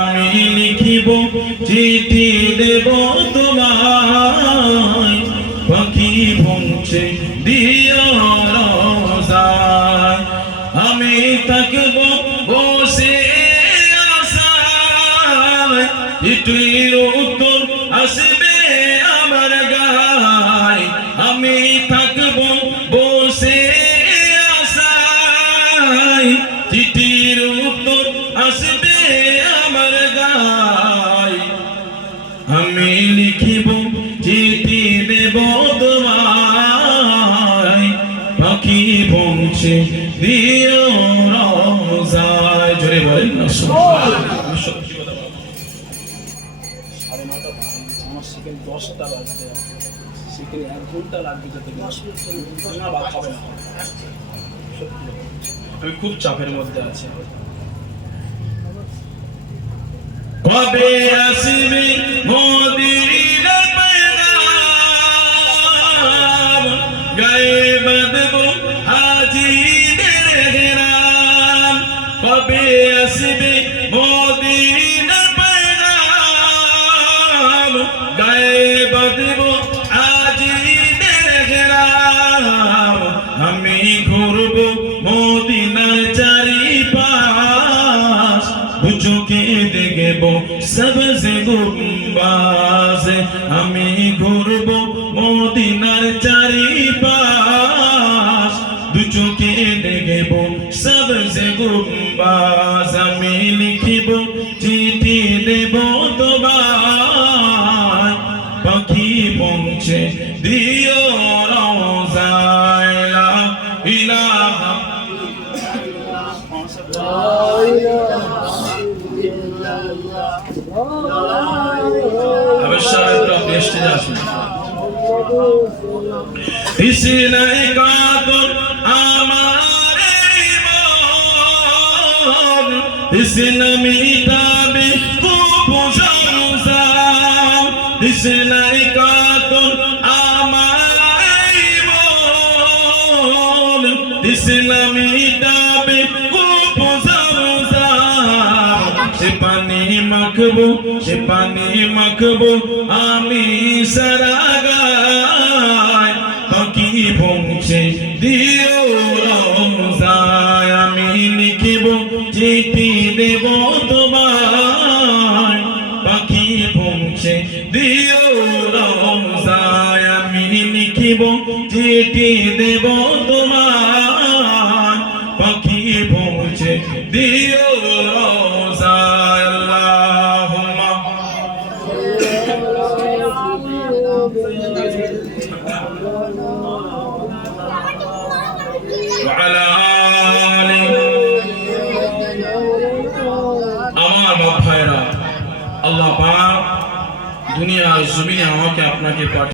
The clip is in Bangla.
আমি লিখিব, চিঠি দেব তোমায়। পাখি পৌঁছে আমি থাকব বসে চিঠির উত্তর আসবে আমার গায়। আমি থাকব বসে আশায়। চিঠির লিখিব চিঠি দেব তোমায়। পাখি পৌঁছে দিও রোজায় জোরে বলেন না সত্যি কথা সাড়ে নটা আমার সেকেন্ড দশটা বাজতে সেখানে এক ঘণ্টা লাগবে যাতে না বাদ হবে না। আমি খুব চাপের মধ্যে আছি। কবে আসবে দেখব সবসে আমি ঘুরব মদিনার চারিপাশ দু চোখে দেখব সবসে গুম্বাজ আমি লিখিব চিঠি দেব তোমায় পাখি পৌঁছে দিও ইসিলাই কাতর আমার ইসিন মিটাবে ইসিলাই কাতর আমার ইসিন মিটাবে মাখবো, সে পানি মাখবো, আমি সারা গায় পাখি পৌঁছে দিও আমি লিখিব, চিঠি দেব তোমায়। পাখি পৌঁছে দিও রোজায়। আমি লিখিব, চিঠি দেব তোমায়। পাখি পৌঁছে দিও আমার বাপ ভাইরা আল্লাহ পাক দুনিয়ার জমিনে আমাকে আপনাকে পাঠিয়ে